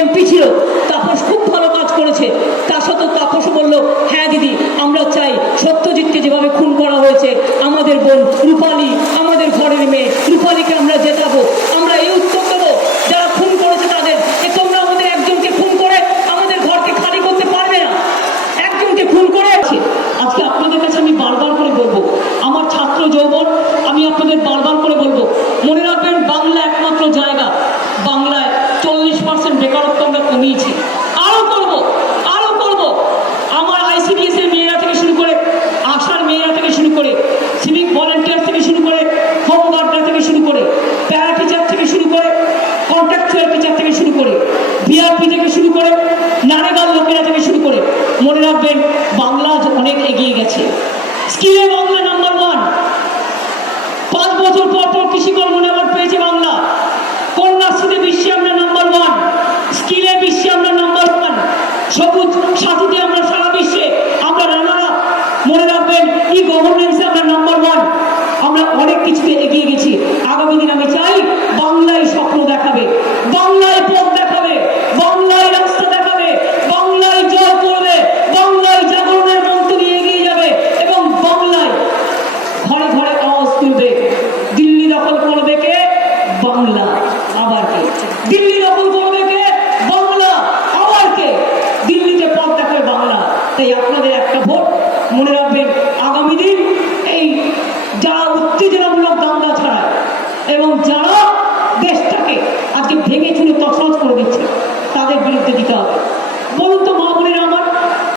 MP ছিল, তাপস খুব ভালো কাজ করেছে। তার সাথে তাপস বলল হ্যাঁ দিদি, আমরা চাই সত্যজিৎকে যেভাবে খুন করা হয়েছে, আমাদের বোন রূপালী আমাদের ঘরের মেয়ে রূপালীকে আমরা জেতাবো আমরা এই উত্তর দেবো যারা খুন করেছে তাদের যে তোমরা আমাদের একজনকে খুন করে আমাদের ঘরকে খালি করতে পারবে না একজনকে খুন করে আছে আজকে আপনাদের কাছে আমি বারবার করে বলব আমার ছাত্র যৌবন আমি আপনাদের বারবার করে বলব মনে রাখবেন বাংলা একমাত্র জায়গা বাংলায় চল্লিশ পার্সেন্ট আমরা কমিয়েছি আরও করব আরও করব। আমার আইসিডিএস এর মেয়েরা থেকে শুরু করে, আশার মেয়েরা থেকে শুরু করে সিভিক ভলেন্টিয়ার থেকে শুরু করে হোমগার্ডরা থেকে শুরু করে প্যারা টিচার থেকে শুরু করে কন্ট্রাকচুয়াল টিচার থেকে শুরু করে ভিআরপি থেকে শুরু করে নারেগাল লোকেরা থেকে শুরু করে। মনে রাখবেন, বাংলা অনেক এগিয়ে গেছে। স্কিলে বাংলা নাম্বার ওয়ান পাঁচ বছর পর পর কৃষি নেওয়ার পেয়েছে বাংলা কন্যাশ্রীতে বিশ্বে আমরা নাম্বার ওয়ান স্কিলে বিশ্বে আমরা নাম্বার ওয়ান সবুজ সাথীতে আমরা সারা বিশ্বে আমরা রানারা মনে রাখবেন ই গভর্নেন্সে আমরা নাম্বার ওয়ান আমরা অনেক কিছুতে এগিয়ে গেছি আগামী দিন আমি চাই বাংলায় স্বপ্ন দেখাবে বাংলায় পথ দেখাবে বাংলায় রাস্তা দেখাবে বাংলায় জয় করবে বাংলায় জাগরণের মন্ত্র নিয়ে এগিয়ে যাবে এবং বাংলায় ঘরে ঘরে আওয়াজ তুলবে দিল্লি দখল করবে কে বাংলা আবার কে বাংলা। তাই আপনাদের একটা ভোট মনে রাখবেন, আগামী দিন এই যারা উত্তেজনামূলক দাঙ্গা ছাড়ায় এবং যারা দেশটাকে আজকে ভেঙে চুরে তছনছ করে দিচ্ছে, তাদের বিরুদ্ধে দিতে হবে।